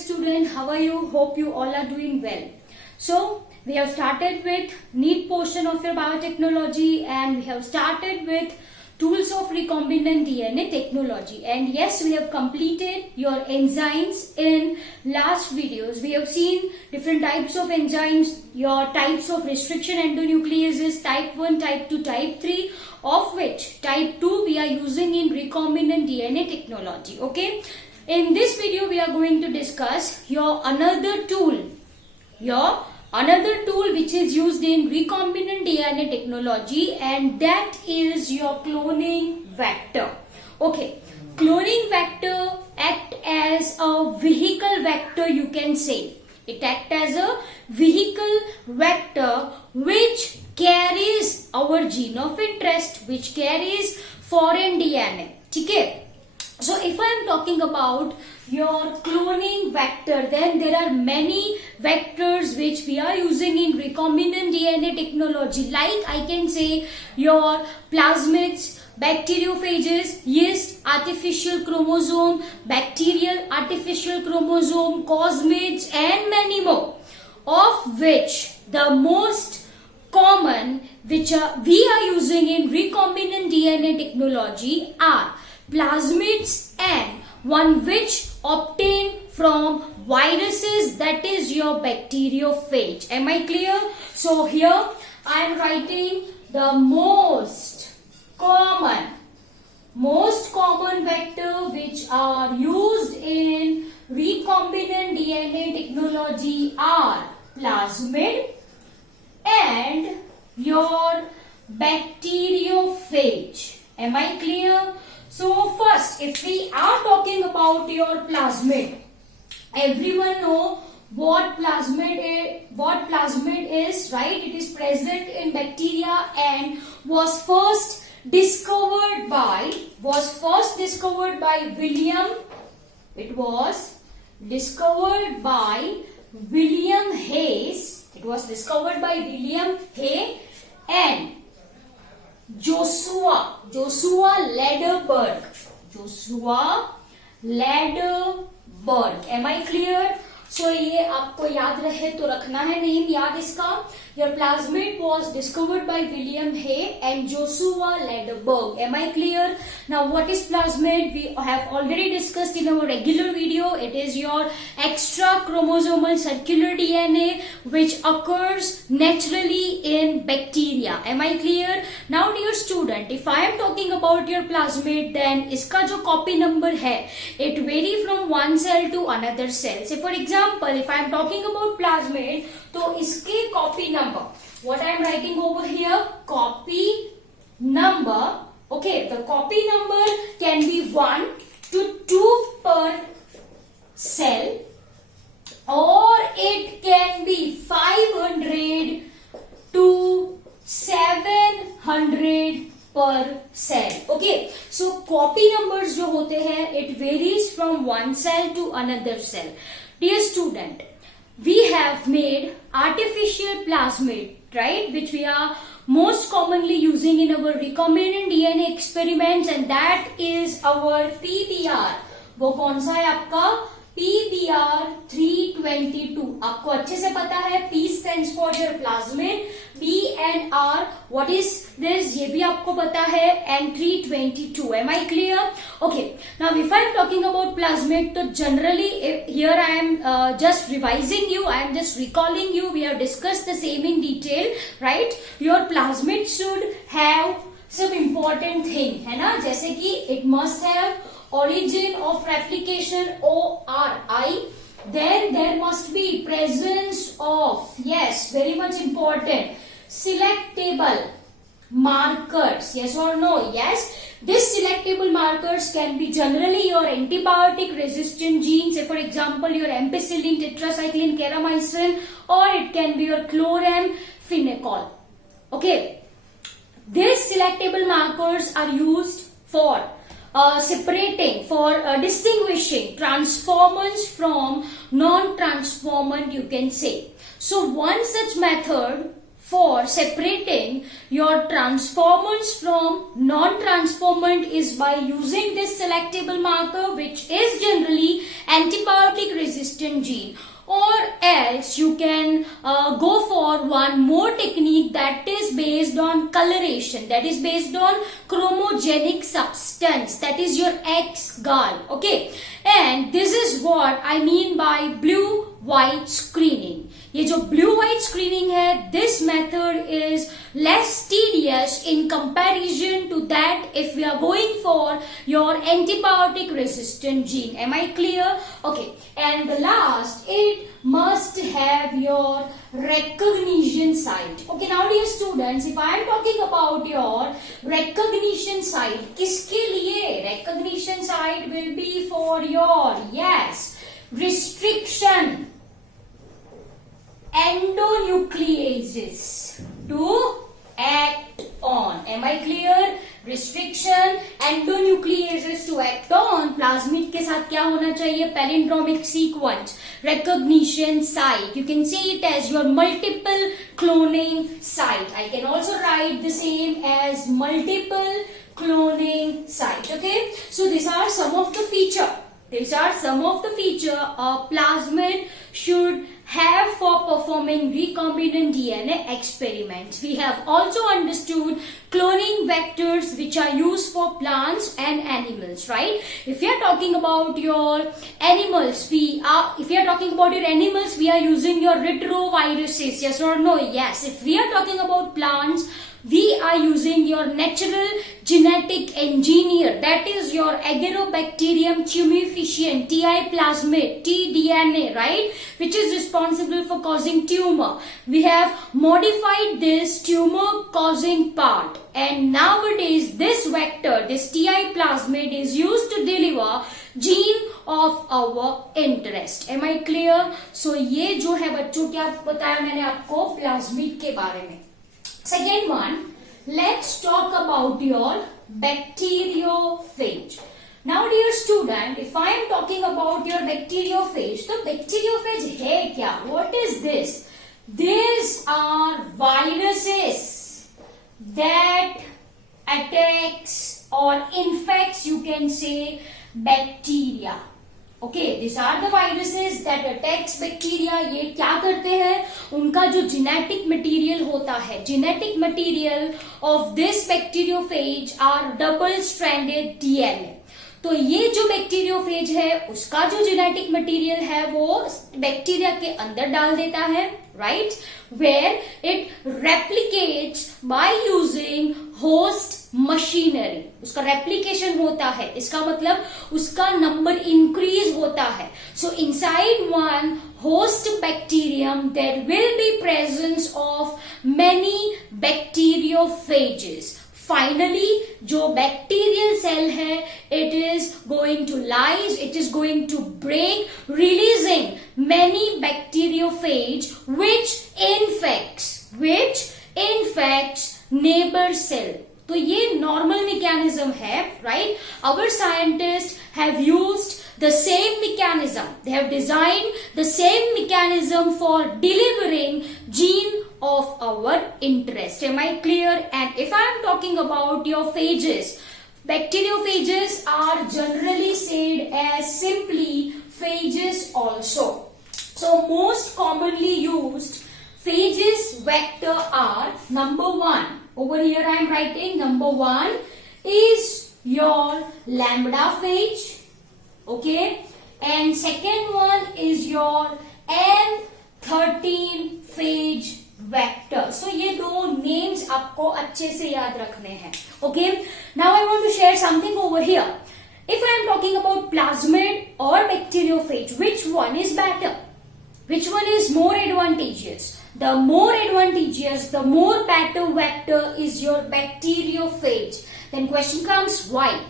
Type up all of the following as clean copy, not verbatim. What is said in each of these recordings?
student, how are you? Hope you all are doing well. So we have started with NEET portion of your biotechnology, and we have started with tools of recombinant DNA technology. And yes, we have completed your enzymes in last videos. We have seen different types of enzymes, your types of restriction endonucleases, type 1, type 2, type 3, of which type 2 we are using in recombinant DNA technology. Okay. In this video, we are going to discuss your another tool which is used in recombinant DNA technology, and that is your cloning vector. Okay, cloning vector act as a vehicle vector, you can say. It acts as a vehicle vector which carries our gene of interest, which carries foreign DNA. Okay. So if I am talking about your cloning vector, then there are many vectors which we are using in recombinant DNA technology. Like I can say your plasmids, bacteriophages, yeast, artificial chromosome, bacterial artificial chromosome, plasmids, and many more. Of which the most common which we are using in recombinant DNA technology are plasmids and one which obtain from viruses, that is your bacteriophage. Am I clear? So here I am writing the most common vector which are used in recombinant DNA technology are plasmid and your bacteriophage. Am I clear? So first, if we are talking about your plasmid, everyone know what plasmid is, right? It is present in bacteria and was first discovered by William. It was discovered by William Hayes. It was discovered by William Hay and Joshua Lederberg. Am I clear? So ये आपको याद रहे तो रखना है name याद इसका. Your plasmid was discovered by William Hay and Joshua Lederberg. Am I clear? Now what is plasmid? We have already discussed in our regular video. It is your extra chromosomal circular DNA which occurs naturally in bacteria. Am I clear? Now dear student, if I am talking about your plasmid, then इसका जो copy number है, it vary from one cell to another cell. Say for example, if I am talking about plasmid, तो इसके copy number, what I am writing over here, copy number. Okay, the copy number can be 1 to 2 per cell, or it can be 500 to 700 per cell. Okay, so copy numbers जो होते हैं, it varies from one cell to another cell. Dear student, we have made artificial plasmid, right, which we are most commonly using in our recombinant DNA experiments, and that is our PBR. वो कौन सा है आपका? PBR 322. आपको अच्छे से पता है, P stands for your plasmid, B and R, what is this? ये भी आपको पता है, and 322. Am I clear? Okay. Now if I am talking about plasmid, तो generally here I am just revising you, I am just recalling you. We have discussed the same in detail, right? Your plasmid should have some important thing, है ना? जैसे कि it must have origin of replication ORI, then there must be presence of, yes, very much important, selectable markers. Yes or no? Yes. These selectable markers can be generally your antibiotic resistant genes, say for example your ampicillin, tetracycline, keramycin, or it can be your chloramphenicol. Okay. These selectable markers are used for distinguishing transformants from non-transformant, you can say. So one such method for separating your transformants from non-transformant is by using this selectable marker, which is generally antibiotic resistant resistant gene, or else you can go for one more technique that is based on coloration, that is based on chromogenic substance, that is your X-gal. Okay, and this is what I mean by blue white screening. ये जो blue white screening है, this method is less tedious in comparison to that if we are going for your antibiotic resistant gene. Am I clear? Okay, and the last, it must have your recognition site. Okay, now dear students, if I am talking about your recognition site, किसके लिए? Recognition site will be for your, yes, restriction endonucleases to act on. Am I clear? Restriction endonucleases to act on. Plasmid के साथ क्या होना चाहिए? Palindromic sequence, recognition site. You can see it as your multiple cloning site. I can also write the same as multiple cloning site. Okay, so these are some of the feature. These are some of the feature a plasmid should have for performing recombinant DNA experiments. We have also understood cloning vectors which are used for plants and animals, right? If we are talking about your animals, we are using your retroviruses, yes or no? Yes. If we are talking about plants, we are using your natural genetic engineer, that is your Agrobacterium tumefaciens, TI plasmid, tDNA, right, which is responsible for causing tumor. We have modified this tumor causing part, and nowadays this vector, this TI plasmid, is used to deliver gene of our interest. Am I clear? So ये जो है बच्चों, क्या बताया मैंने आपको plasmid के बारे में. Second one, let's talk about your bacteriophage. Now dear student, if I am talking about your bacteriophage, तो bacteriophage है क्या? What is this? These are viruses that attacks or infects, you can say, bacteria. Okay, these are the viruses that attacks bacteria. ये क्या करते हैं? उनका जो genetic material होता है, genetic material of this bacteriophage are double-stranded DNA. तो ये जो बैक्टीरियोफेज है उसका जो जेनेटिक मटेरियल है वो बैक्टीरिया के अंदर डाल देता है, right, where it replicates by using host machinery. उसका रेप्लिकेशन होता है, इसका मतलब उसका नंबर इंक्रीज होता है. So inside one host bacterium there will be presence of many bacteriophages. Finally, जो bacterial cell है, it is going to lyse, it is going to break, releasing many bacteriophage which infects neighbor cell. तो ये normal mechanism है, right? Our scientists have used the same mechanism. They have designed the same mechanism for delivering gene of our interest. Am I clear? And if I am talking about your phages, bacteriophages are generally said as simply phages also. So most commonly used phages vector are, number one, over here I am writing, number one is your lambda phage, okay, and second one is your N13 phage vector. So ये दो names आपको अच्छे से याद रखने हैं. Okay, now I want to share something over here. If I am talking about plasmid or bacteriophage, which one is better? Which one is more advantageous? The more advantageous, the more better vector is your bacteriophage. Then question comes, why?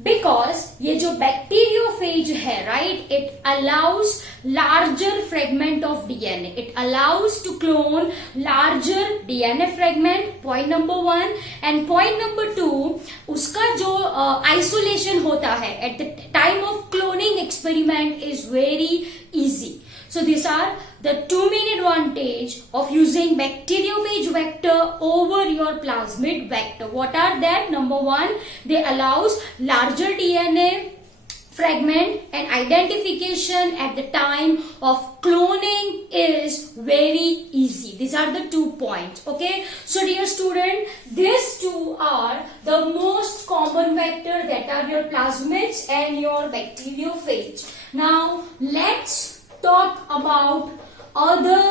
Because ये जो bacteriophage है, right, it allows larger fragment of DNA. It allows to clone larger DNA fragment, point number one. And point number two, उसका जो isolation होता है at the time of cloning experiment is very easy. So these are the two main advantage of using bacteriophage vector over your plasmid vector. What are that? Number one, they allows larger DNA fragment and identification at the time of cloning is very easy. These are the 2 points. Okay, so dear student, these two are the most common vector, that are your plasmids and your bacteriophage. Now let's talk about other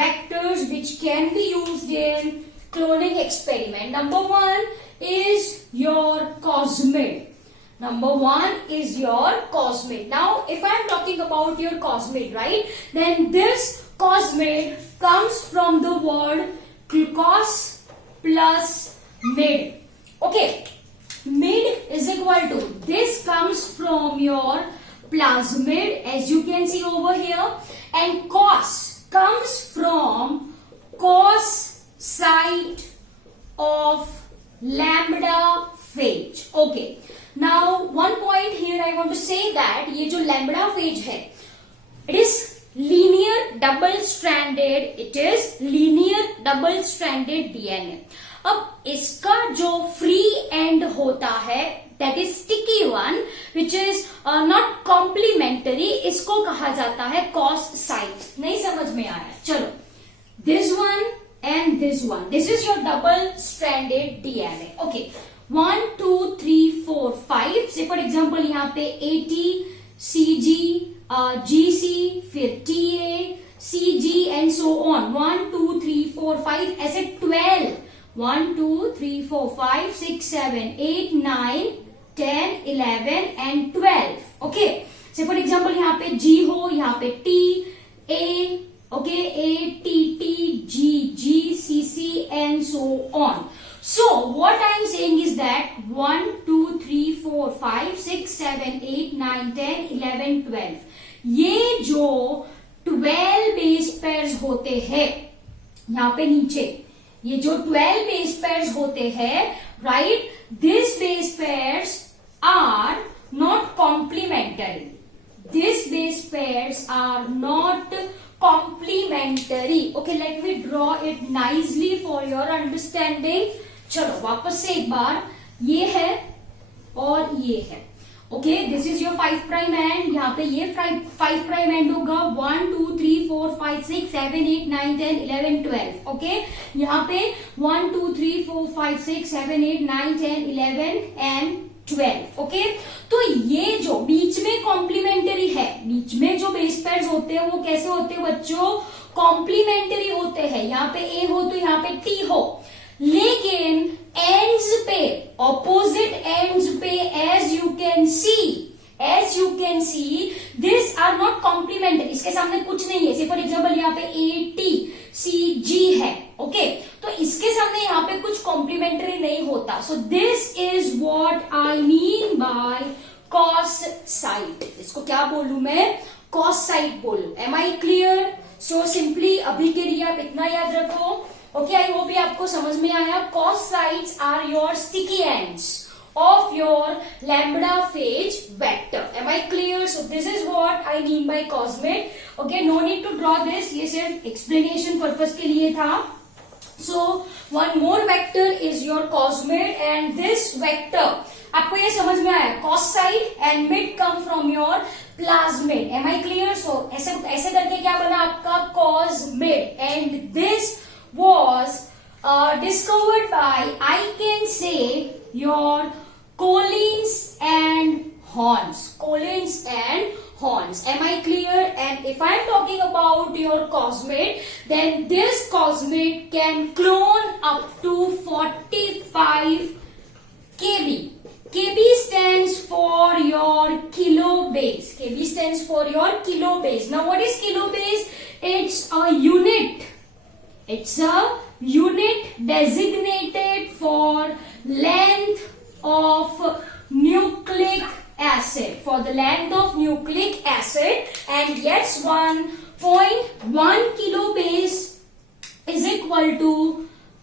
vectors which can be used in cloning experiment. Number 1 is your cosmid. Number 1 is your cosmid. Now, if I am talking about your cosmid, right, then this cosmid comes from the word cos plus mid. Okay, mid is equal to, this comes from your plasmid, as you can see over here, and cos comes from cos site of lambda phage. Okay, now one point here I want to say that ये जो lambda phage है, it is linear double stranded, it is linear double stranded DNA. अब इसका जो free end होता है, that is sticky one, which is not complementary, इसको कहा जाता है cos site. नहीं समझ में आया? चलो, this one and this one, this is your double stranded DNA. Okay, 1 2 3 4 5. से फॉर एग्जाम्पल यहाँ पे AT CG GC फिर TA CG and so on 1 2 3 4 5 ऐसे 12 1 2 3 4 5 6 7 8 9 10 11 एंड 12. ओके, से फॉर एग्जाम्पल यहाँ पे G हो, यहाँ पे T A, okay, A T T G G C C and so on. So what I am saying is that 1 2 3 4 5 6 7 8 9 10 11 12, ये जो 12 बेस पेयर्स होते हैं यहाँ पे नीचे, ये जो 12 बेस पेयर्स होते हैं, right, this base pairs are not complementary. These base pairs are not complementary. Okay, let me draw it nicely for your understanding. चलो वापस से एक बार, ये है और ये है. Okay, this is your 5 prime and यहाँ पे ये 5 प्राइम एंड होगा 1 2 3 4 5 6 7 8 9 10 11 12. ओके, यहाँ पे 1 2 3 4 5 6 7 8 9 10 11 एंड 12. ओके, तो ये जो बीच में कॉम्प्लीमेंटरी है, बीच में जो बेस पेयर्स होते हैं वो कैसे होते हैं बच्चों? कॉम्प्लीमेंटरी होते हैं. यहाँ पे A हो तो यहाँ पे T हो, लेकिन एंड्स पे, ऑपोजिट एंड्स पे, as you can see this are not complementary. इसके सामने कुछ नहीं है. फॉर एग्जाम्पल यहाँ पे A T C G है. ओके, तो इसके सामने यहाँ पे कुछ कॉम्प्लीमेंटरी नहीं होता. So this is what I mean by cos site. इसको क्या बोलूं मैं? कॉस साइट बोलूं. Am I clear? So simply अभी के लिए आप इतना याद रखो. ओके, आई होप ये आपको समझ में आया. Cos sites are your sticky ends of your lambda phage vector. Am I clear? So this is what I mean by cosmid. Okay, no need to draw this. ये सिर्फ explanation purpose के लिए था. So one more vector is your cosmid, and this vector आपको ये समझ में आया, cos side and mid come from your plasmid. Am I clear? So ऐसे करके क्या बना आपका cosmid, and this was discovered by, I can say, your Collins and Horns. Collins and Horns. Am I clear? And if I am talking about your cosmid, then this cosmid can clone up to 45 kb. Kb stands for your kilobase. Kb stands for your kilobase. Now what is kilobase? It's a unit. It's a unit designated for length of nucleic acid, for the length of nucleic acid, and yes, 1.1 kilobase is equal to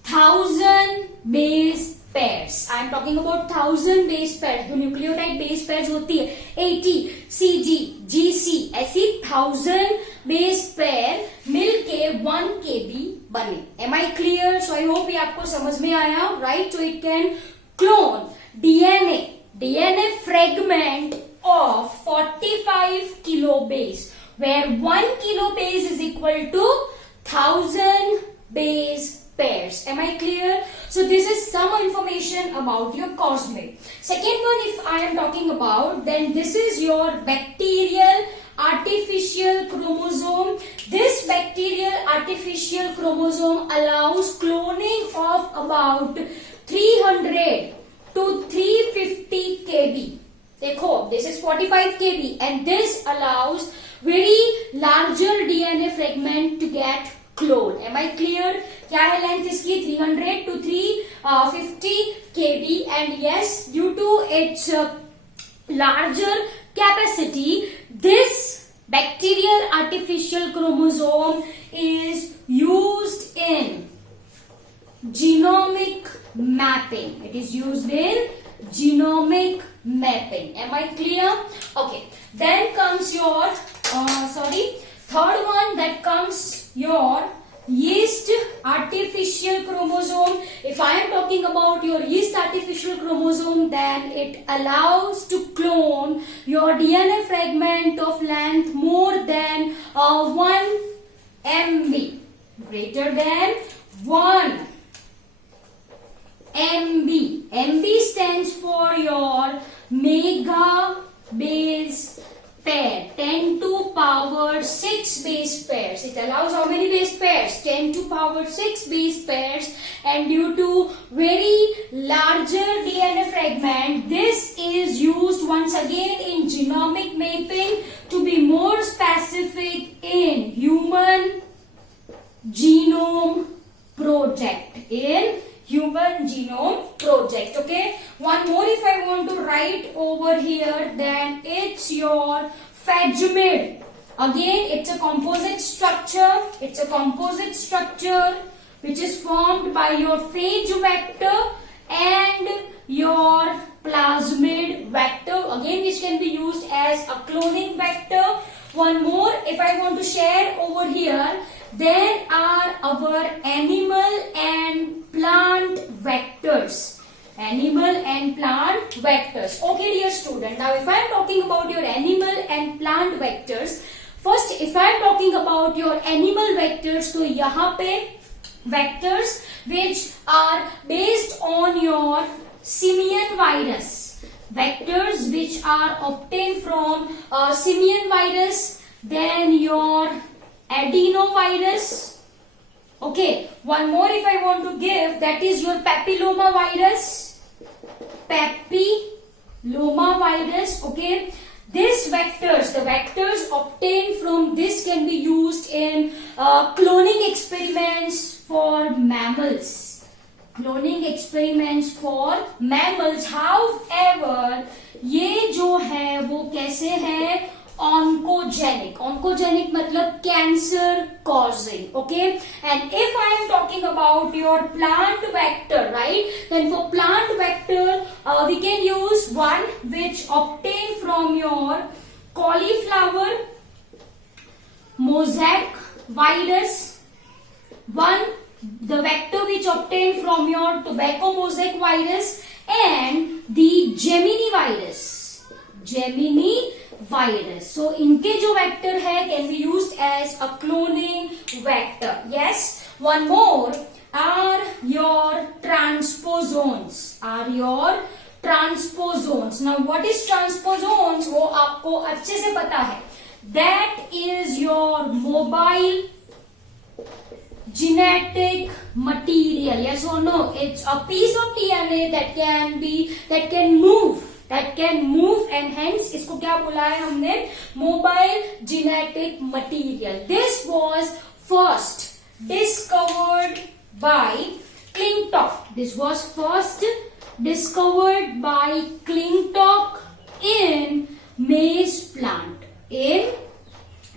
1000 base pairs. I am talking about 1000 base pairs. जो nucleotide base pairs होती है AT, CG, GC, ऐसी 1000 base pair मिलके 1 kb बने. Am I clear? So I hope ये आपको समझ में आया, right? So it can clone DNA fragment of 45 kilobase, where 1 kilobase is equal to 1000 base pairs. Am I clear? So this is some information about your plasmid. Second one, if I am talking about, then this is your bacterial artificial chromosome. This bacterial artificial chromosome allows cloning of about 300 to 350 kb. देखो, this is 45 kb and this allows very larger DNA fragment to get cloned. Am I clear? क्या है length इसकी? 300 to 350 kb, and yes, due to its larger capacity, this bacterial artificial chromosome is used in genomic mapping. It is used in genomic mapping. Am I clear? Okay. Then comes your third one, that comes your yeast artificial chromosome. If I am talking about your yeast artificial chromosome, then it allows to clone your DNA fragment of length more than 1 MB, greater than 1 MB. MB stands for your mega base pair, 10 to power 6 base pairs. It allows how many base pairs? 10 to power 6 base pairs, and due to very larger DNA fragment, this is used once again in genomic mapping to be more specific in human genome project. Okay, one more if I want to write over here, then it's your Plasmid. Again, it's a composite structure. It's a composite structure which is formed by your phage vector and your plasmid vector, again which can be used as a cloning vector. One more if I want to share over here, then are our animal and plant vectors. Animal and plant vectors. Okay, dear student. Now, if I am talking about your animal and plant vectors, first, if I am talking about your animal vectors, तो यहाँ पे vectors which are based on your simian virus. Vectors which are obtained from simian virus, then your adenovirus. Okay, one more if I want to give, that is your papilloma virus. Papilloma virus. Okay, these vectors, the vectors obtained from this can be used in cloning experiments for mammals. Cloning experiments for mammals. However, ये जो है वो कैसे है? Oncogenic. Oncogenic मतलब cancer causing. Okay, and if I am talking about your plant vector, right, then for plant vector we can use one which obtained from your cauliflower mosaic virus, one the vector which obtained from your tobacco mosaic virus, and the Gemini virus. Gemini virus. So इनके जो vector है can be used as a cloning vector. Yes. One more are your transposons. Are your transposons. Now what is transposons? वो आपको अच्छे से पता है. That is your mobile genetic material. Yes or no? It's a piece of DNA that can move and hence इसको क्या बोला है हमने? Mobile genetic material. This was first discovered by Klintok. This was first discovered by Klintok in maize plant. In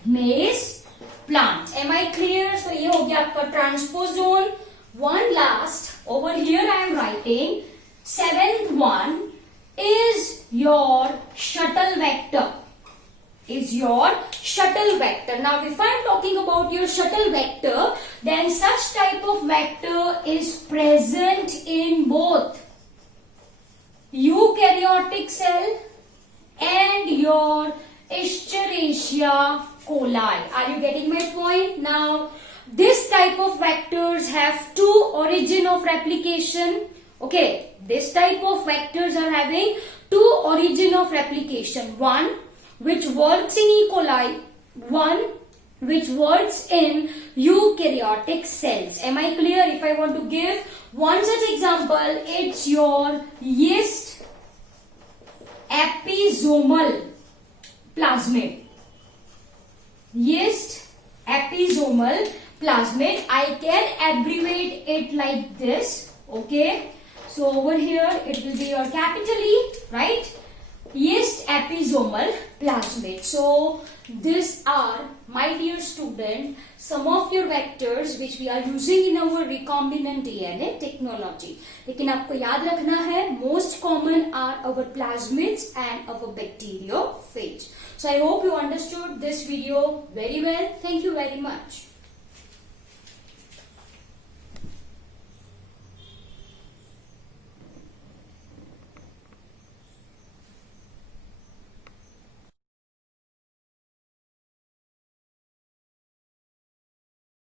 maize plant. Am I clear? So ये हो गया आपका transposon. One last over here I am writing. Seventh one is your shuttle vector. Is your shuttle vector. Now if I am talking about your shuttle vector, then such type of vector is present in both eukaryotic cell and your Escherichia coli. Are you getting my point? Now, this type of vectors have two origin of replication. Okay, this type of vectors are having two origin of replication. One which works in E. coli, one which works in eukaryotic cells. Am I clear? If I want to give one such example, it's your yeast episomal plasmid. Yeast episomal plasmid. I can abbreviate it like this. Okay. So over here it will be your capital E, right? Yeast episomal plasmid. So these are, my dear student, some of your vectors which we are using in our recombinant DNA technology. लेकिन आपको याद रखना है, most common are our plasmids and our bacteriophage. So I hope you understood this video very well. Thank you very much.